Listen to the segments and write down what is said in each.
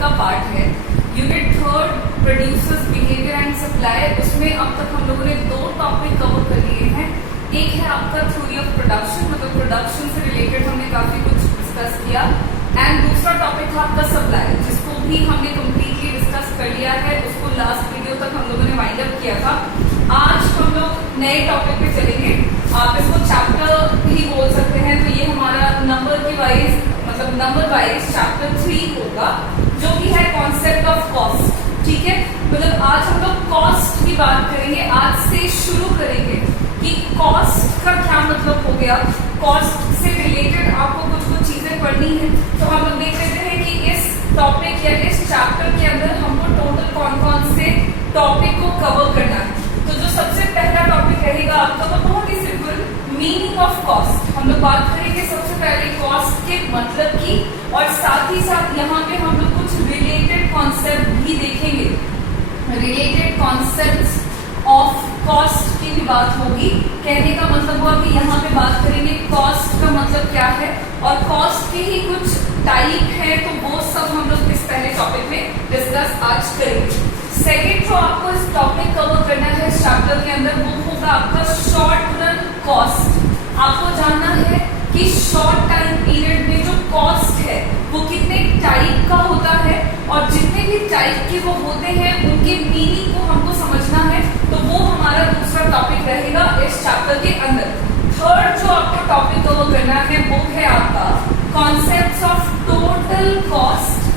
का पार्ट है। Unit third producers behaviour and supply. उसमें अब तक हम लोगों ने 2 टॉपिक कवर कर लिए हैं। एक है आपका थ्योरी ऑफ प्रोडक्शन, मतलब प्रोडक्शन से रिलेटेड हमने काफी कुछ डिस्कस किया, एंड दूसरा टॉपिक था आपका सप्लाई, जिसको भी हमने कम्प्लीटली डिस्कस कर लिया है। उसको लास्ट वीडियो तक हम लोगों ने वाइंड अप किया था। आज हम लोग नए टॉपिक पे चलेंगे। आप इसको चैप्टर ही बोल सकते हैं, तो ये हमारा नंबर की वाइज, मतलब नंबर वाइज चैप्टर 3 होगा, जो कि है कॉन्सेप्ट ऑफ कॉस्ट। ठीक है, मतलब आज हम लोग कॉस्ट की बात करेंगे। आज से शुरू करेंगे कि कॉस्ट का क्या मतलब हो गया, कॉस्ट से रिलेटेड आपको कुछ चीजें पढ़नी है। तो हम लोग देख लेते हैं कि इस टॉपिक या इस चैप्टर के अंदर हमको टोटल कौन से टॉपिक को कवर करना है। तो जो सबसे पहला टॉपिक रहेगा आपका, वो बहुत ही सिंपल, मीनिंग ऑफ कॉस्ट। हम लोग बात करेंगे सबसे पहले कॉस्ट के मतलब की, और साथ ही साथ यहाँ पे हम लोग कुछ रिलेटेड कॉन्सेप्ट भी देखेंगे। रिलेटेड कॉन्सेप्ट्स ऑफ कॉस्ट की भी बात होगी। कहने का मतलब हुआ कि यहाँ पे बात करेंगे कॉस्ट का मतलब क्या है, और कॉस्ट के ही कुछ टाइप है, तो वो सब हम लोग इस पहले टॉपिक में डिस्कस आज करेंगे। सेकेंड जो आपको इस टॉपिक कवर करना है इस चैप्टर के अंदर, वो होगा आपका शॉर्ट रन कॉस्ट। आपको जानना है कि शॉर्ट टाइम पीरियड में जो कॉस्ट है वो कितने टाइप का होता है, और जितने भी टाइप के वो होते हैं उनके मीनिंग को हमको समझना है। तो वो हमारा दूसरा टॉपिक रहेगा इस चैप्टर के अंदर। थर्ड जो आपको टॉपिक कवर करना है वो है आपका concepts of total cost,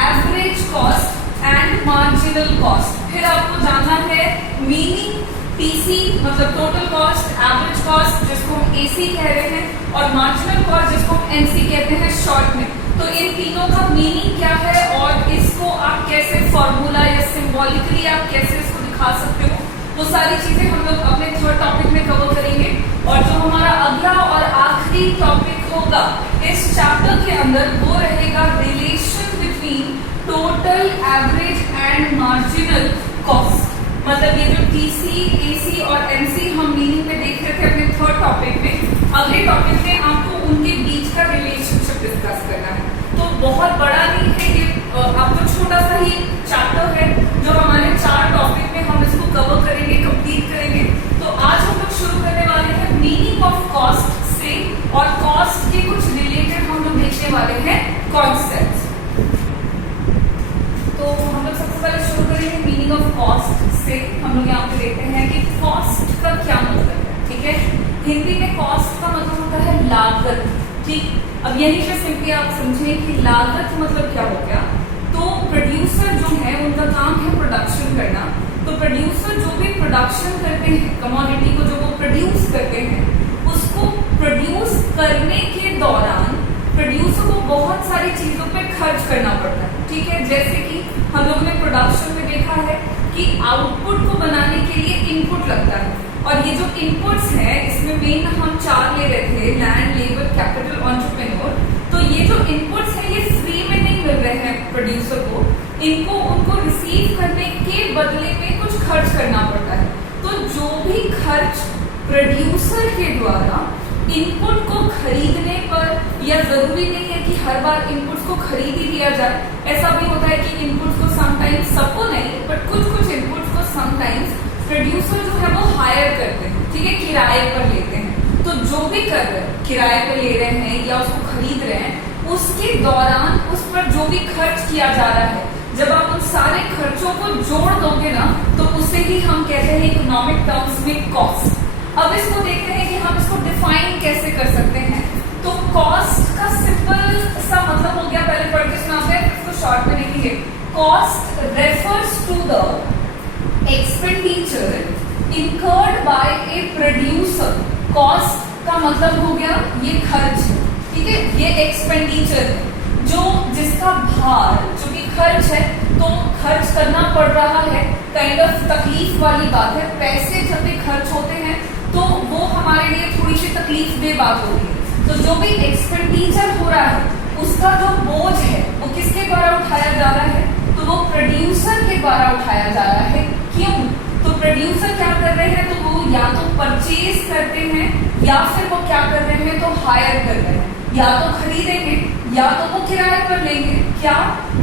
average cost and marginal cost. फिर आपको जानना है मीनिंग टीसी, मतलब टोटल कॉस्ट, एवरेज कॉस्ट जिसको हम एसी कह रहे हैं, और मार्जिनल कॉस्ट जिसको हम एनसी कहते हैं शॉर्ट में। तो इन तीनों का मीनिंग क्या है, और इसको आप कैसे फॉर्मूला या सिंबॉलिकली आप कैसे इसको दिखा सकते हो, वो सारी चीजें हम लोग अपने थर्ड टॉपिक में कवर करेंगे। और जो हमारा अगला और आखिरी टॉपिक होगा इस चैप्टर के अंदर, वो रहेगा relation between total, average and marginal cost. मतलब ये जो टीसी, एसी और एनसी हम मीनिंग में देख रहे थे अपने थर्ड टॉपिक में, अगले टॉपिक में आपको उनके बीच का रिलेशनशिप डिस्कस करना है। तो बहुत बड़ा नहीं है ये, आपको छोटा सा ही चैप्टर है जो हमारे 4 टॉपिक में हम इसको कवर करेंगे, कंप्लीट करेंगे। तो आज हम लोग शुरू करने वाले हैं मीनिंग ऑफ कॉस्ट से, और कॉस्ट के कुछ रिलेटेड हम लोग देखने वाले हैं कॉन्सेप्ट्स। तो हम लोग सबसे पहले शुरू करेंगे मीनिंग ऑफ कॉस्ट से। हम लोग यहाँ पे देखते हैं कि कॉस्ट का क्या मतलब है। ठीक है, हिंदी में कॉस्ट का मतलब होता है लागत। ठीक, अब यहीं पे सिंपली आप समझें कि लागत मतलब क्या हो गया। तो प्रोड्यूसर जो है उनका काम है प्रोडक्शन करना। तो प्रोड्यूसर जो भी प्रोडक्शन करते हैं, कमोडिटी को जो वो प्रोड्यूस करते हैं, उसको प्रोड्यूस करने के दौरान प्रोड्यूसर को बहुत सारी चीजों पे खर्च करना पड़ता है। ठीक है, जैसे कि हम लोगों ने प्रोडक्शन में देखा है कि आउटपुट को बनाने के लिए इनपुट लगता है, और ये जो इनपुट्स हैं इसमें मेन हम 4 ले रहे थे, लैंड, लेबर, कैपिटल, एंटरप्रेन्योर। तो ये जो इनपुट्स हैं ये फ्री में नहीं मिल रहे हैं प्रोड्यूसर को, इनको उनको रिसीव करने के बदले में कुछ खर्च करना पड़ता है। तो जो भी खर्च प्रोड्यूसर के द्वारा इनपुट को खरीदने पर, या जरूरी नहीं है कि हर बार इनपुट्स को खरीद ही दिया जाए, ऐसा भी होता है कि इनपुट्स को समटाइम्स, सबको नहीं बट कुछ इनपुट्स को समटाइम्स प्रोड्यूसर जो है वो हायर करते हैं। ठीक है, किराए पर लेते हैं। तो जो भी कर रहे हैं, किराए पर ले रहे हैं या उसको खरीद रहे हैं, उसके दौरान उस पर जो भी खर्च किया जा रहा है, जब आप उन सारे खर्चों को जोड़ दोगे ना, तो उसे ही हम कहते हैं इकोनॉमिक टर्म्स में कॉस्ट। अब इसको देखते हैं कि हम इसको डिफाइन कैसे कर सकते हैं। तो कॉस्ट का सिंपल सा मतलब हो गया, पहले पढ़ के सुनाते हैं, इसको शॉर्ट में लिखेंगे। Cost refers to the expenditure incurred by a producer. Cost का मतलब हो गया ये खर्च। ठीक है, ये एक्सपेंडिचर है, जो जिसका भार, जो कि खर्च है, तो खर्च करना पड़ रहा है, काइंड ऑफ तकलीफ वाली बात है। पैसे जब भी खर्च होते हैं तो वो हमारे लिए थोड़ी सी तकलीफ दे बात होती है। तो जो भी एक्सपेंडिचर हो रहा है उसका जो बोझ है वो किसके द्वारा उठाया जा रहा है, तो वो प्रोड्यूसर के द्वारा उठाया जा रहा है। क्यों? तो प्रोड्यूसर क्या कर रहे हैं, तो वो या तो परचेज करते हैं, या फिर वो क्या कर रहे हैं, तो हायर कर रहे हैं। या तो खरीदेंगे या तो वो किराए पर लेंगे। क्या?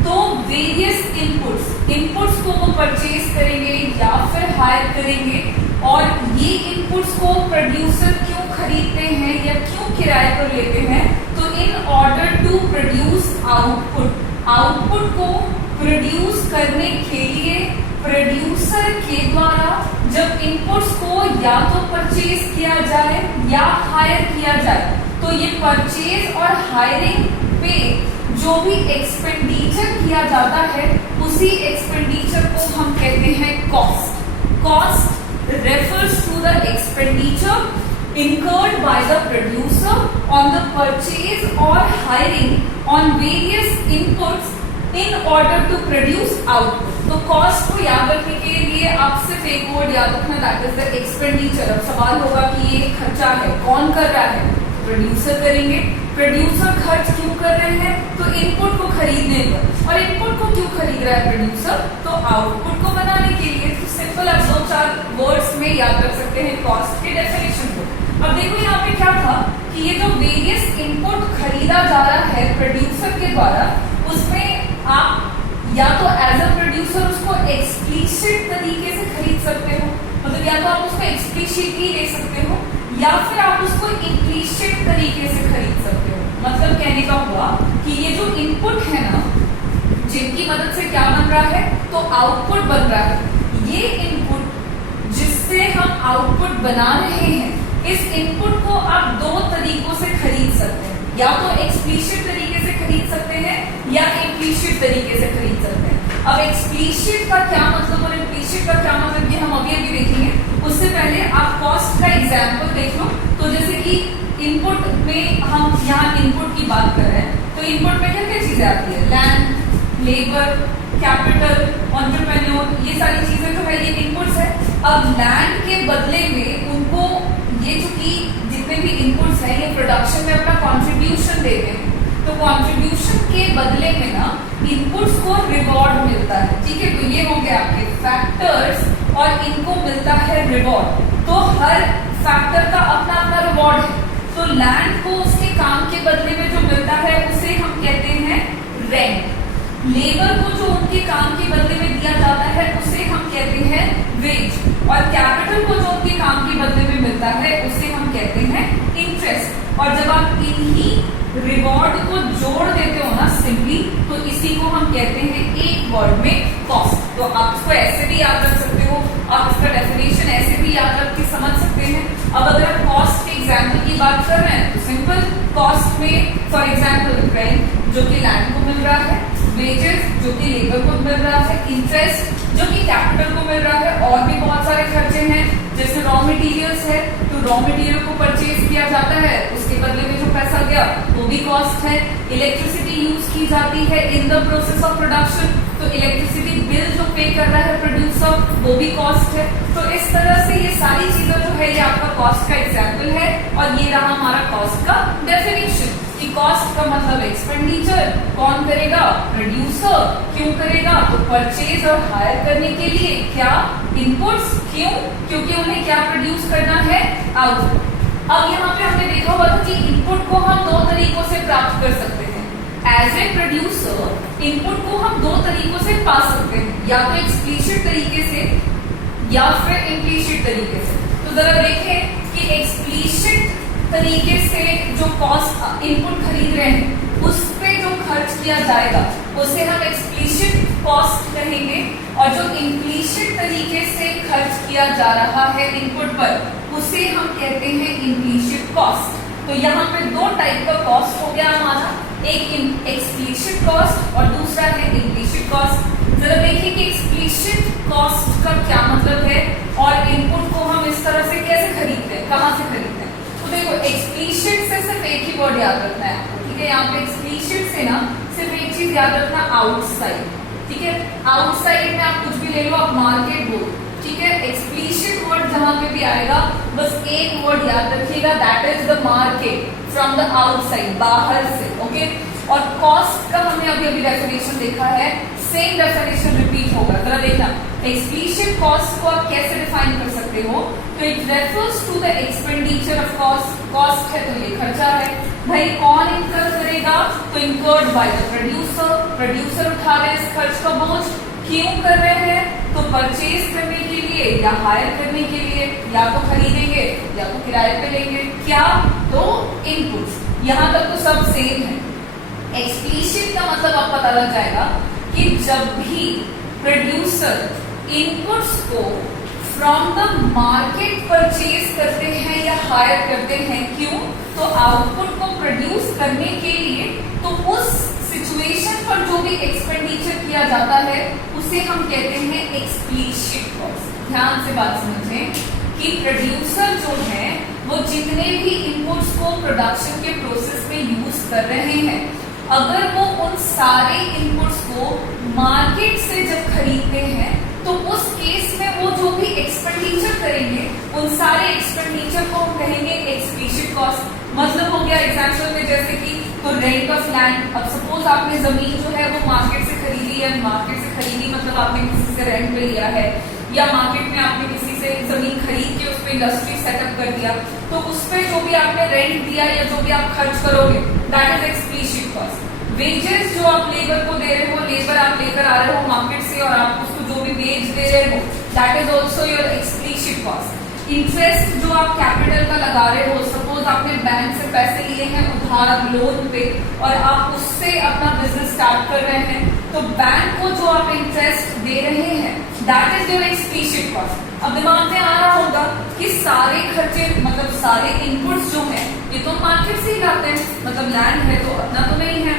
तो वेरियस इनपुट्स को वो परचेज करेंगे या फिर हायर करेंगे, और ये इनपुट्स को प्रोड्यूसर क्यों खरीदते हैं या क्यों किराए पर लेते हैं, तो in order to produce output को प्रोड्यूस करने के लिए प्रोड्यूसर के द्वारा जब इनपुट्स को या तो परचेज किया जाए या हायर किया जाए, तो ये परचेज और हायरिंग पे जो भी एक्सपेंडिचर किया जाता है उसी एक्सपेंडिचर को हम कहते हैं cost refers to the expenditure incurred by the producer on the purchase or hiring on various inputs in order to produce output। तो कॉस्ट को याद रखने के लिए आप सिर्फ एक वर्ड याद रखना, दैट इज द एक्सपेंडिचर। अब सवाल होगा कि ये खर्चा है, कौन कर रहा है? प्रोड्यूसर करेंगे। प्रोड्यूसर खर्च क्यों कर रहे हैं? तो इनपुट को खरीदने पर। और इनपुट को क्यों खरीद रहा है प्रोड्यूसर? तो आउटपुट को बनाने के लिए। तो सिंपल आप 2-4 वर्ड्स में याद रख सकते हैं कॉस्ट के डेफिनेशन को। अब देखो यहाँ पे क्या था कि ये जो वेरियस इनपुट खरीदा जा रहा है प्रोड्यूसर के द्वारा, उसमें आप या तो एज अ प्रोड्यूसर उसको एक्सप्लिसिट तरीके से खरीद सकते हो, मतलब या तो आप उसको एक्सप्लिसिटली ले सकते हो, या फिर आप उसको इम्प्लिसिट तरीके से खरीद सकते हो। मतलब कहने का हुआ कि ये जो इनपुट है ना, जिनकी मदद से क्या बन रहा है, तो आउटपुट बन रहा है। ये इनपुट जिससे हम आउटपुट बना रहे हैं, इस इनपुट को आप 2 तरीकों से खरीद सकते हैं, या तो एक्सप्लिसिट तरीके से खरीद सकते हैं या इम्प्लिसिट तरीके से खरीद सकते हैं। अब एक्सप्लिसिट का क्या मतलब और इम्प्लिसिट का क्या मतलब, ये हम अभी देखेंगे। उससे पहले आप कॉस्ट का एग्जाम्पल देख लो। तो जैसे कि इनपुट में हम यहाँ इनपुट की बात कर रहे हैं, तो इनपुट में क्या क्या चीजें आती है? लैंड, लेबर, कैपिटल, एंटरप्रेन्योर, ये सारी चीजें जो है ये इनपुट्स है। अब लैंड के बदले में उनको ये चूंकि जितने भी इनपुट्स हैं ये प्रोडक्शन में अपना कॉन्ट्रीब्यूशन देते हैं, तो कॉन्ट्रीब्यूशन के बदले में ना इनपुट्स को रिवॉर्ड मिलता है। ठीक है, तो ये हो गया आपके फैक्टर्स और इनको मिलता है रिवॉर्ड। तो हर फैक्टर का अपना अपना रिवॉर्ड है। तो लैंड को उसके काम के बदले में जो मिलता है उसे हम कहते हैं रेंट। लेबर को जो उनके काम के बदले में दिया जाता है उसे हम कहते हैं वेज, और कैपिटल को जो उनके काम के बदले में मिलता है उसे हम कहते हैं इंटरेस्ट। और जब आप इन्हीं रिवॉर्ड को जोड़ देते हो ना सिंपली, तो इसी को हम कहते हैं एक वर्ड में कॉस्ट। तो आप इसको ऐसे भी याद रख सकते हो, आप इसका डेफिनेशन ऐसे भी याद रख के समझ सकते हैं। अब अगर आप कॉस्ट के एग्जाम्पल की बात कर रहे हैं तो सिंपल कॉस्ट में फॉर एग्जाम्पल रेंट जो कि लैंड को मिल रहा है, वेजेस जो कि लेबर को मिल रहा है, इंटरेस्ट जो कि कैपिटल को मिल रहा है, और भी बहुत सारे खर्चे हैं जैसे रॉ मटेरियल्स है, तो रॉ मटेरियल को परचेज किया जाता है, उसके बदले में जो पैसा गया वो भी कॉस्ट है। इलेक्ट्रिसिटी यूज की जाती है in the process of production, तो इलेक्ट्रिसिटी बिल जो पे कर रहा है प्रोड्यूसर वो भी कॉस्ट है। तो इस तरह से ये सारी चीजें जो है ये आपका कॉस्ट का एग्जाम्पल है, और ये रहा हमारा कॉस्ट का डेफिनेशन कि कॉस्ट का मतलब एक्सपेंडिचर, कौन करेगा? प्रोड्यूसर। क्यों करेगा? तो परचेज और हायर करने के लिए क्या? इनपुट्स। क्यों? क्योंकि उन्हें क्या प्रोड्यूस करना है? आउटपुट। अब यहाँ पे हमने देखा हुआ था कि इनपुट को हम 2 तरीकों से प्राप्त कर सकते हैं। एज ए प्रोड्यूसर इनपुट को हम 2 तरीकों से पा सकते हैं, या तो एक्सप्लिसिट तरीके से या फिर इम्प्लिसिट तरीके से। तो जरा देखें कि एक्सप्लिसिट तरीके से जो कॉस्ट इनपुट खरीद रहे हैं उस पे जो खर्च किया जाएगा उसे हम एक्सप्लिसिट कॉस्ट कहेंगे, और जो इम्प्लिसिट तरीके से खर्च किया जा रहा है इनपुट पर उसे हम कहते हैं इम्प्लिसिट कॉस्ट। तो यहाँ पे 2 टाइप का कॉस्ट हो गया हमारा, एक एक्सप्लिसिट कॉस्ट और दूसरा है इम्प्लिसिट कॉस्ट। जरा देखिए कि एक्सप्लिसिट कॉस्ट का क्या मतलब है और इनपुट को हम इस तरह से कैसे खरीदते हैं, कहाँ से खरीदते हैं। तो देखो एक्सप्लिसिट से सिर्फ एक ही वर्ड याद रखना है आपको, ठीक है। यहाँ पे एक्सप्लिसिट से ना सिर्फ एक चीज याद रखना, आउटसाइड, ठीक है। आउटसाइड में आप कुछ भी ले लो, आप मार्केट बोलो, ठीक है। एक्सप्लिसिट वर्ड जहां पे भी आएगा बस एक वर्ड याद रखिएगा, that is the market, from the outside, बाहर से, ओके। और कॉस्ट का हमने अभी अभी डेफिनेशन देखा है, सेम डेफिनेशन रिपीट होगा। जरा देखना, एक्सप्लिसिट कॉस्ट को आप कैसे डिफाइन कर सकते हो, तो it refers to the expenditure of cost. Cost है तो ये खर्चा है भाई, कौन इनकर करेगा? मिलेगा? तो incurred by the producer, producer उठा रहे इस खर्च का बोझ। क्यों कर रहे हैं? तो परचेज करने के लिए या हायर करने के लिए, या तो खरीदेंगे या तो किराए पे लेंगे। क्या? तो इनपुट्स। यहाँ तक तो सब सेम है। एक्सप्लिसिट का मतलब आप पता लग जाएगा कि जब भी प्रोड्यूसर इनपुट्स को फ्रॉम द मार्केट परचेज करते हैं या हायर करते हैं, क्यों? तो आउटपुट को प्रोड्यूस करने के लिए, तो उस सिचुएशन पर जो भी एक्सपेंडिचर किया जाता है उसे हम कहते हैं एक्सप्लिसिट कॉस्ट। ध्यान से बात समझें कि प्रोड्यूसर जो है वो जितने भी इनपुट्स को प्रोडक्शन के प्रोसेस में यूज कर रहे हैं, अगर वो उन सारे इनपुट्स को मार्केट से जब खरीदते हैं तो उस केस में वो जो भी एक्सपेंडिचर करेंगे उन सारे एक्सपेंडिचर को हम कहेंगे एक्सप्लिसिट कॉस्ट। मतलब हो गया एग्जांपल में जैसे कि तो रेंट ऑफ लैंड। अब सपोज आपने जमीन जो है वो मार्केट से खरीदी है, मार्केट से खरीदी मतलब आपने किसी से रेंट पे लिया है, या मार्केट में आपने किसी से जमीन खरीद के उस पर इंडस्ट्री सेटअप कर दिया, तो उस पर जो भी आपने रेंट दिया या जो भी आप खर्च करोगे that is explicit cost. Wages जो आप लेबर को दे रहे हो, लेबर आप लेकर आ रहे हो मार्केट से और आप उसको जो भी वेज दे रहे हो that is also your explicit cost. Interest जो आप कैपिटल का लगा रहे हो, सपोज आपने बैंक से पैसे लिए हैं उधार लोन पे और आप उससे अपना बिजनेस स्टार्ट कर रहे हैं, तो बैंक को जो आप इंटरेस्ट दे रहे हैं that is your explicit cost. अब दिमाग में आ रहा होगा कि सारे खर्चे मतलब सारे इनपुट्स जो हैं ये तो मार्केट से ही लाते हैं, मतलब लैंड है तो अपना तो नहीं है,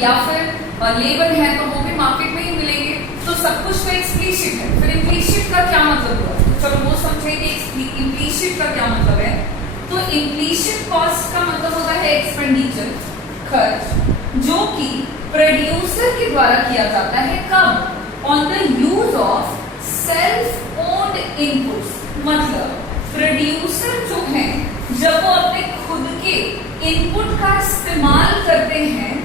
या फिर लेबर है तो वो भी मार्केट में ही मिलेंगे, तो सब कुछ तो एक्सप्लिसिट है। फिर इम्प्लिसिट का क्या मतलब हुआ? चलो वो समझेंगे इम्प्लिसिट का क्या मतलब है। तो इम्प्लिसिट कॉस्ट का मतलब होता है एक्सपेंडिचर, खर्च जो कि प्रोड्यूसर के द्वारा किया जाता है। कब? On the use of self owned inputs. मतलब प्रोड्यूसर जो है जब वो अपने खुद के इनपुट का इस्तेमाल करते हैं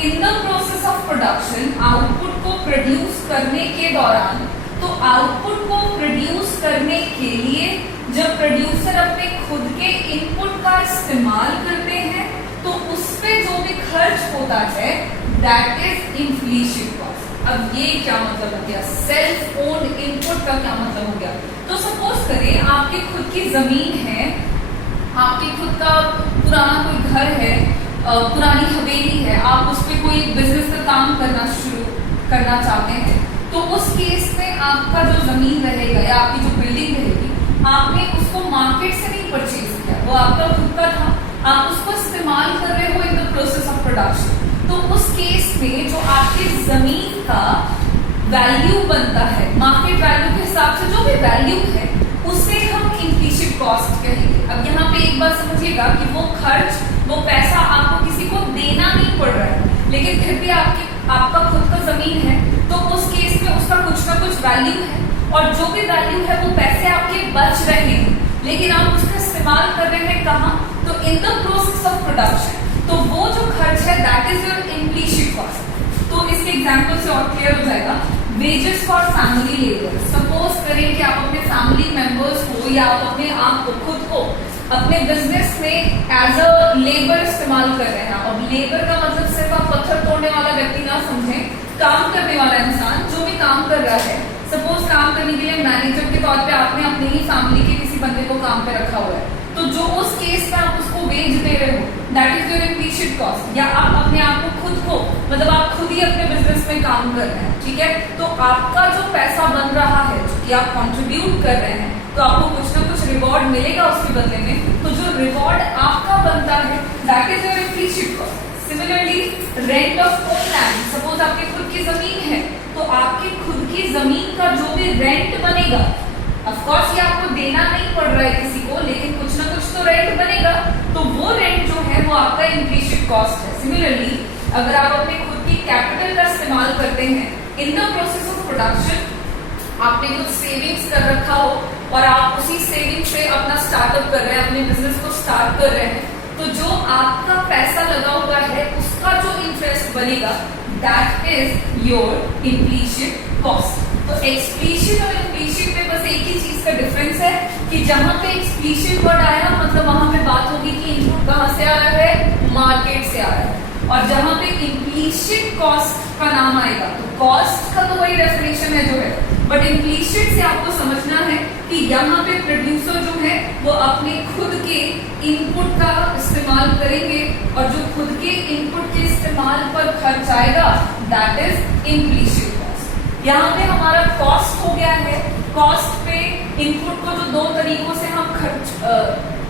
in the process of production, output को प्रोड्यूस करने के दौरान, तो आउटपुट को प्रोड्यूस करने के लिए जब प्रोड्यूसर अपने खुद के इनपुट का इस्तेमाल करते हैं तो उस पे जो भी खर्च होता है दैट इज इम्प्लिसिट कॉस्ट। अब ये क्या मतलब हो गया? सेल्फ ओन्ड इनपुट का क्या मतलब हो गया? तो सपोज करें आपकी खुद की जमीन है, आपकी खुद का पुराना कोई घर है, पुरानी हवेली है, आप उस पर कोई बिजनेस का काम शुरू करना चाहते हैं, तो उस केस में आपका जो जमीन रहेगा या आपकी जो बिल्डिंग रहेगी, आपने उसको मार्केट से नहीं परचेज किया, वो आपका खुद का था, आप उसको इस्तेमाल कर रहे हो in the process of production. तो उस केस में जो आपकी जमीन का वैल्यू बनता है मार्केट वैल्यू के हिसाब से, जो भी वैल्यू है उसे हम इम्प्लिसिट कॉस्ट कहेंगे। अब यहाँ पे एक बात समझिएगा कि वो खर्च, वो पैसा आपको किसी को देना नहीं पड़ रहा है, लेकिन फिर भी आपका खुद का जमीन है, तो उस केस में उसका कुछ ना कुछ वैल्यू है, और जो भी वैल्यू है वो पैसे आपके बच रहे हैं, लेकिन आप उसका इस्तेमाल कर रहे हैं कहाँ? तो in the process of production. तो वो जो खर्च है that is your implicit cost. तो इसके एग्जाम्पल से और क्लियर हो जाएगा। Wages for family labour. Suppose करें कि आप अपने फैमिली मेंबर्स को या आप अपने आप को खुद को अपने बिजनेस में एज अ लेबर इस्तेमाल कर रहे हैं। अब लेबर का मतलब सिर्फ आप पत्थर तोड़ने वाला व्यक्ति ना समझें, काम करने वाला इंसान जो भी काम कर रहा है। सपोज काम करने के लिए मैनेजर के तौर पे आपने अपनी ही फैमिली के किसी बंदे को काम पे रखा हुआ है, तो जो उस केस में आप उसको वेज दे रहे हो that is your implicit cost. या आप अपने आप को खुद को मतलब आप खुद ही अपने बिजनेस में काम कर रहे हैं, ठीक है, तो आपका जो पैसा बन रहा है जो कि आप कंट्रीब्यूट कर रहे हैं, तो आपको कुछ ना कुछ रिवॉर्ड मिलेगा उसके बदले में। तो जो रिवॉर्ड आपका बनता है that is your implicit cost. Similarly rent of own land. Suppose आपकी खुद की जमीन है, तो आपकी खुद की जमीन का जो भी रेंट बनेगा, ऑफ कोर्स ये आपको देना नहीं पड़ रहा है किसी को, लेकिन कुछ ना कुछ तो रेंट बनेगा, तो वो रेंट जो है वो आपका इम्प्लिसिट कॉस्ट है। सिमिलरली अगर आप अपने खुद की कैपिटल का इस्तेमाल करते हैं in the process of production, आपने कुछ सेविंग्स कर रखा हो और आप उसी सेविंग से अपना स्टार्टअप कर रहे हैं, अपने बिजनेस को स्टार्ट कर रहे हैं, तो जो आपका पैसा लगा हुआ है उसका जो इंटरेस्ट बनेगा that is your implicit cost. तो एक्सप्लिसिट और इम्प्लिसिट में बस एक ही चीज का डिफरेंस है कि जहां पे एक्सप्लिसिट वर्ड आया मतलब वहां पे बात होगी कि इनपुट कहां से आ रहा है, मार्केट से आ रहा है, और जहां पे इम्प्लीसिट कॉस्ट का नाम आएगा तो कॉस्ट का तो वही डेफिनेशन है जो है, बट इम्प्लीसिट से आपको समझना है कि यहाँ पे प्रोड्यूसर जो है वो अपने खुद के इनपुट का इस्तेमाल करेंगे और जो खुद के इनपुट के इस्तेमाल पर खर्च आएगा दैट इज इम्प्लीसिट कॉस्ट। यहाँ पे हमारा कॉस्ट हो गया है, कॉस्ट पे इनपुट को जो दो तरीकों से हम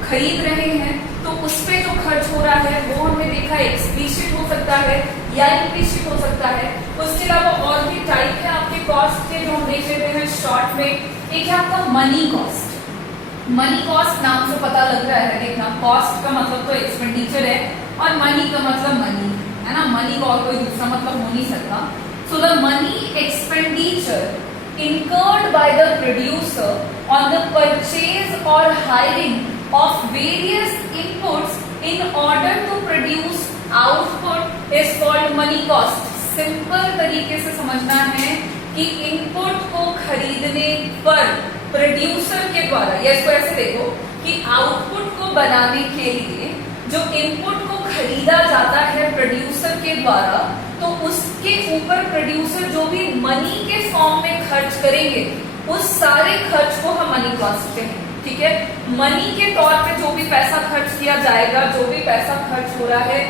खरीद रहे हैं तो उस पे जो खर्च हो रहा है वो हमने देखा एक्सप्लिसिट हो सकता है या इम्प्लिसिट हो सकता है। उसके अलावा और भी टाइप है आपके कॉस्ट के जो हम देख लेते हैं शॉर्ट में। एक है आपका मनी कॉस्ट। मनी कॉस्ट नाम से पता लग रहा है, देखना कॉस्ट का मतलब तो एक्सपेंडिचर है और मनी का मतलब मनी है ना, मनी का और कोई दूसरा मतलब हो नहीं सकता। So the money expenditure incurred by the producer on the purchase or hiring of various inputs in order to produce output is called money cost। Simple तरीके से समझना है कि इनपुट को खरीदने पर प्रोड्यूसर के द्वारा, या इसको ऐसे देखो कि आउटपुट को बनाने के लिए जो इनपुट को खरीदा जाता है प्रोड्यूसर के द्वारा तो उसके ऊपर प्रोड्यूसर जो भी मनी के फॉर्म में खर्च करेंगे उस सारे खर्च को हम मनी कॉस्ट कहते हैं। ठीक है, मनी के तौर पे जो भी पैसा खर्च किया जाएगा, जो भी पैसा खर्च हो रहा है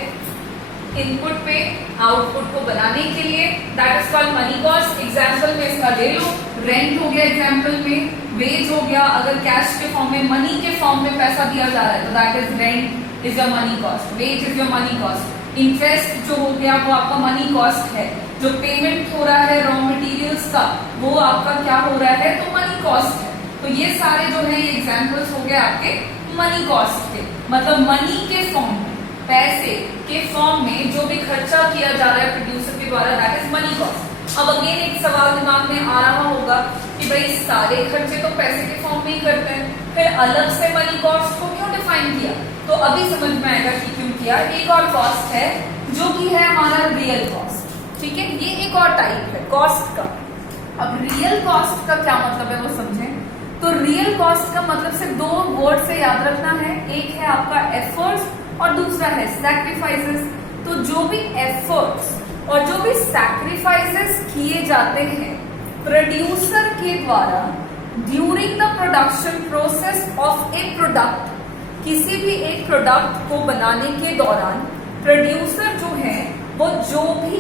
इनपुट पे आउटपुट को बनाने के लिए that is called money cost. Example में इसका ले लो, रेंट हो गया एग्जाम्पल में, वेज हो गया, अगर कैश के फॉर्म में मनी के फॉर्म में पैसा दिया जा रहा है तो that is rent is your money cost, wage is your money cost. Interest जो हो गया वो आपका मनी कॉस्ट है, जो पेमेंट हो रहा है रॉ मटेरियल्स का वो आपका क्या हो रहा है तो मनी कॉस्ट है। तो ये सारे जो है ये एग्जांपल्स हो गए आपके मनी कॉस्ट के, मतलब मनी के फॉर्म में, पैसे के फॉर्म में जो भी खर्चा किया जा रहा है प्रोड्यूसर के द्वारा दैट इज मनी कॉस्ट। अब अगेन एक सवाल दिमाग में आ रहा होगा कि भाई सारे खर्चे तो पैसे के फॉर्म में ही करते हैं, फिर अलग से मनी कॉस्ट को क्यों डिफाइन किया? तो अभी समझ में आएगा कि क्यों किया। एक और कॉस्ट है जो कि है हमारा रियल कॉस्ट। ठीक है, ये एक और टाइप है कॉस्ट का। अब रियल कॉस्ट का क्या मतलब है वो समझें। तो रियल कॉस्ट का मतलब सिर्फ दो वर्ड से याद रखना है, एक है आपका एफर्ट्स और दूसरा है सैक्रिफाइसेस। तो जो भी एफर्ट्स और जो भी सैक्रिफाइसेस किए जाते हैं प्रोड्यूसर के द्वारा during the production process of a product, किसी भी एक प्रोडक्ट को बनाने के दौरान प्रोड्यूसर जो है वो जो भी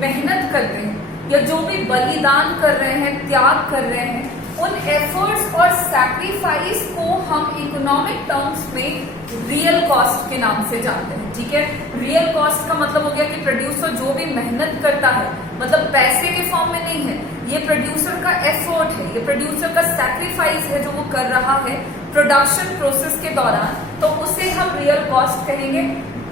मेहनत करते हैं या जो भी बलिदान कर रहे हैं, त्याग कर रहे हैं, उन एफर्ट्स और सैक्रिफाइस को हम इकोनॉमिक टर्म्स में रियल कॉस्ट के नाम से जानते हैं। ठीक है, रियल कॉस्ट का मतलब हो गया कि प्रोड्यूसर जो भी मेहनत करता है, मतलब पैसे के फॉर्म में नहीं है, ये प्रोड्यूसर का एफर्ट है, ये प्रोड्यूसर का सैक्रिफाइस है जो वो कर रहा है प्रोडक्शन प्रोसेस के दौरान, तो उसे हम रियल कॉस्ट कहेंगे।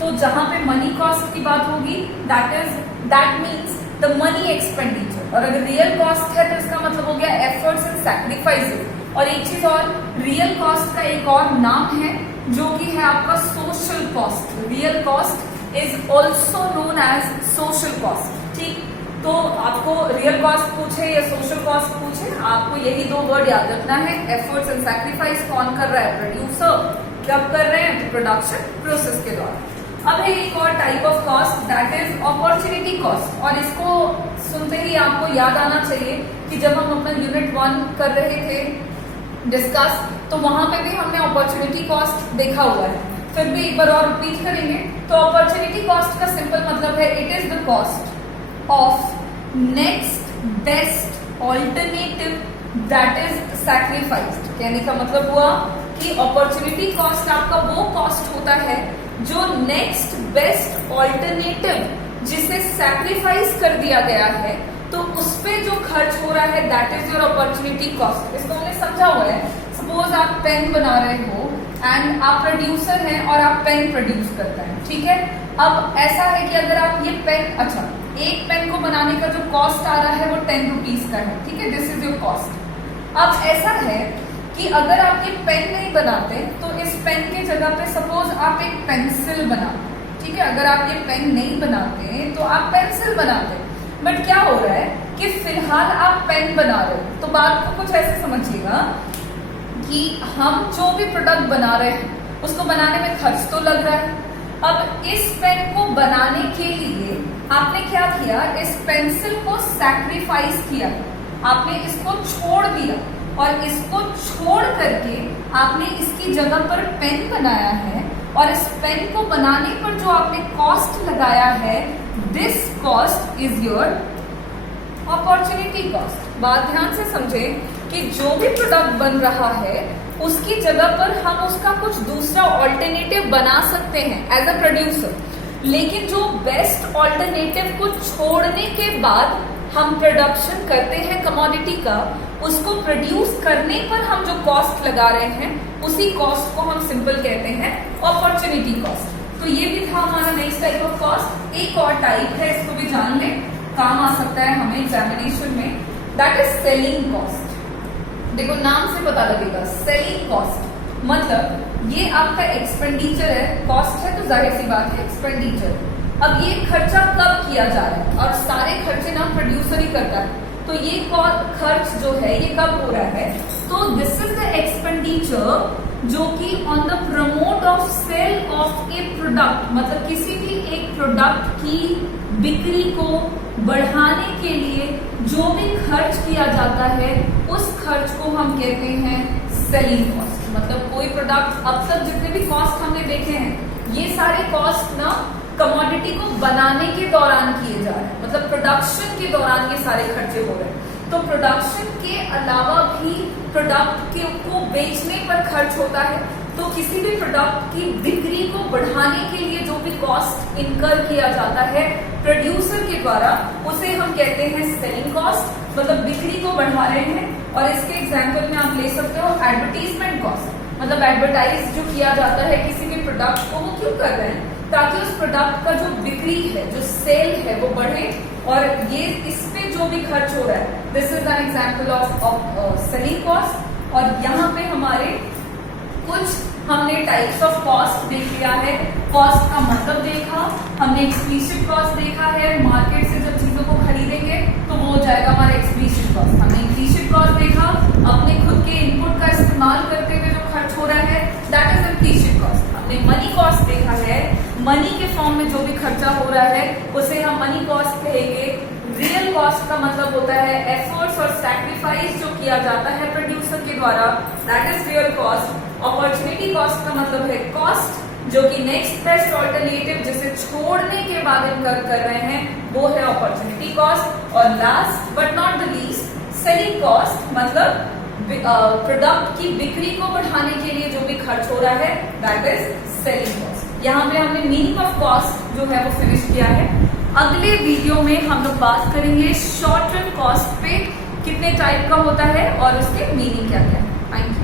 तो जहां पे मनी कॉस्ट की बात होगी that means the money expenditure, और अगर रियल कॉस्ट है तो इसका मतलब हो गया एफर्ट्स एंड सैक्रिफाइसेस। और एक चीज और, रियल कॉस्ट का एक और नाम है जो कि है आपका social cost. Real cost is also known as social cost. ठीक, तो आपको रियल कॉस्ट पूछे या सोशल कॉस्ट पूछे, आपको यही दो वर्ड याद रखना है, एफर्ट्स एंड सैक्रिफाइस कौन कर रहा है? प्रोड्यूसर। कब कर रहे हैं? प्रोडक्शन प्रोसेस के दौरान। अब है एक और type of cost that is opportunity cost, और इसको सुनते ही आपको याद आना चाहिए कि जब हम अपना यूनिट 1 कर रहे थे डिस्कस, तो वहां पे भी हमने अपॉर्चुनिटी कॉस्ट देखा हुआ है, फिर भी एक बार और रिपीट करेंगे। तो अपॉर्चुनिटी कॉस्ट का सिंपल मतलब है it is the cost of next best alternative that is sacrificed. कहने का मतलब हुआ कि अपॉर्चुनिटी कॉस्ट आपका वो कॉस्ट होता है जो नेक्स्ट बेस्ट ऑल्टरनेटिव जिसे सैक्रिफाइस कर दिया गया है, तो उस पे जो खर्च हो रहा है that is your opportunity cost. इसको हमने समझा हुआ है। सपोज आप पेन बना रहे हो एंड आप प्रोड्यूसर हैं और आप पेन प्रोड्यूस करते हैं। ठीक है, अब ऐसा है कि अगर आप ये पेन, अच्छा एक पेन को बनाने का जो कॉस्ट आ रहा है वो 10 रुपीज का है। ठीक है, दिस इज योर कॉस्ट। अब ऐसा है कि अगर आप ये पेन नहीं बनाते तो इस पेन के जगह पे सपोज आप एक पेंसिल बनाते। ठीक है, अगर आप ये पेन नहीं बनाते तो आप पेंसिल बनाते, बट क्या हो रहा है कि फिलहाल आप पेन बना रहे हो। तो बात को कुछ ऐसे समझिएगा कि हम जो भी प्रोडक्ट बना रहे हैं उसको बनाने में खर्च तो लग रहा है। अब इस पेन को बनाने के लिए आपने क्या किया, इस पेंसिल को सैक्रिफाइस किया, आपने इसको छोड़ दिया और इसको छोड़ करके आपने इसकी जगह पर पेन बनाया है। और इस पेन को बनाने पर जो आपने कॉस्ट लगाया है, this cost is your opportunity cost. बात ध्यान से समझें कि जो भी प्रोडक्ट बन रहा है उसकी जगह पर हम उसका कुछ दूसरा ऑल्टरनेटिव बना सकते हैं एज अ प्रोड्यूसर, लेकिन जो बेस्ट ऑल्टरनेटिव को छोड़ने के बाद हम प्रोडक्शन करते हैं कमोडिटी का, उसको प्रोड्यूस करने पर हम जो कॉस्ट लगा रहे हैं उसी कॉस्ट को हम सिंपल कहते हैं अपॉर्चुनिटी कॉस्ट। तो ये भी था हमारा नेक्स्ट टाइप ऑफ कॉस्ट। एक और टाइप है, इसको भी जान लें, काम आ सकता है हमें एग्जामिनेशन में, दैट इज सेलिंग कॉस्ट। देखो नाम से पता लगेगा, सेलिंग कॉस्ट मतलब ये आपका एक्सपेंडिचर है, कॉस्ट है तो जाहिर सी बात है एक्सपेंडिचर। अब ये खर्चा कब किया जा रहा है, और सारे खर्चे ना प्रोड्यूसर ही करता है, तो ये खर्च जो है ये कब हो रहा है, तो दिस इज द एक्सपेंडिचर जो कि on the promote of sale of a product, मतलब किसी भी एक प्रोडक्ट की बिक्री को बढ़ाने के लिए जो भी खर्च किया जाता है उस खर्च को हम कहते हैं सेलिंग कॉस्ट। मतलब कोई प्रोडक्ट, अब तक जितने भी कॉस्ट हमने देखे हैं ये सारे कॉस्ट ना कमोडिटी को बनाने के दौरान किए जा रहे हैं, मतलब प्रोडक्शन के दौरान ये सारे खर्चे हो रहे हैं। तो प्रोडक्शन के अलावा भी प्रोडक्ट को बेचने पर खर्च होता है, तो किसी भी प्रोडक्ट की बिक्री को बढ़ाने के लिए जो भी कॉस्ट इनकर किया जाता है प्रोड्यूसर के द्वारा, उसे हम कहते हैं सेलिंग कॉस्ट, मतलब बिक्री को बढ़ा रहे हैं। और इसके एग्जाम्पल में आप ले सकते हो एडवर्टीजमेंट कॉस्ट, मतलब एडवर्टाइज जो किया जाता है किसी भी प्रोडक्ट को, वो क्यों कर रहे हैं, ताकि उस प्रोडक्ट का जो बिक्री है, जो सेल है वो बढ़े, और ये इस पे जो भी खर्च हो रहा है, this is an example of selling cost. और यहाँ पे हमारे कुछ हमने टाइप्स ऑफ कॉस्ट देख लिया है, कॉस्ट का मतलब देखा, हमने एक्सप्लिसिट कॉस्ट देखा है, मार्केट से जब चीजों को खरीदेंगे तो वो हो जाएगा हमारा एक्सप्लिसिट कॉस्ट। हमने इम्प्लिसिट कॉस्ट देखा, अपने खुद के इनपुट का इस्तेमाल करते हुए जो खर्च हो रहा है, दैट इज इम्प्लिसिट कॉस्ट। हमने मनी कॉस्ट देखा है, मनी के फॉर्म में जो भी खर्चा हो रहा है उसे हम मनी कॉस्ट कहेंगे। रियल कॉस्ट का मतलब होता है एफर्ट्स और सैक्रिफाइस जो किया जाता है प्रोड्यूसर के द्वारा, that is real cost. Opportunity cost का मतलब है कॉस्ट जो कि नेक्स्ट बेस्ट ऑल्टरनेटिव जिसे छोड़ने के बाद इनकर कर रहे हैं, वो है अपॉर्चुनिटी कॉस्ट। और last but not the least, selling cost मतलब प्रोडक्ट की बिक्री को बढ़ाने के लिए जो भी खर्च हो रहा है, दैट इज सेलिंग कॉस्ट। यहाँ पे हमने मीनिंग ऑफ कॉस्ट जो है वो फिनिश किया है। अगले वीडियो में हम लोग बात करेंगे शॉर्ट रन कॉस्ट पे कितने टाइप का होता है और उसके मीनिंग क्या क्या है। Thank you.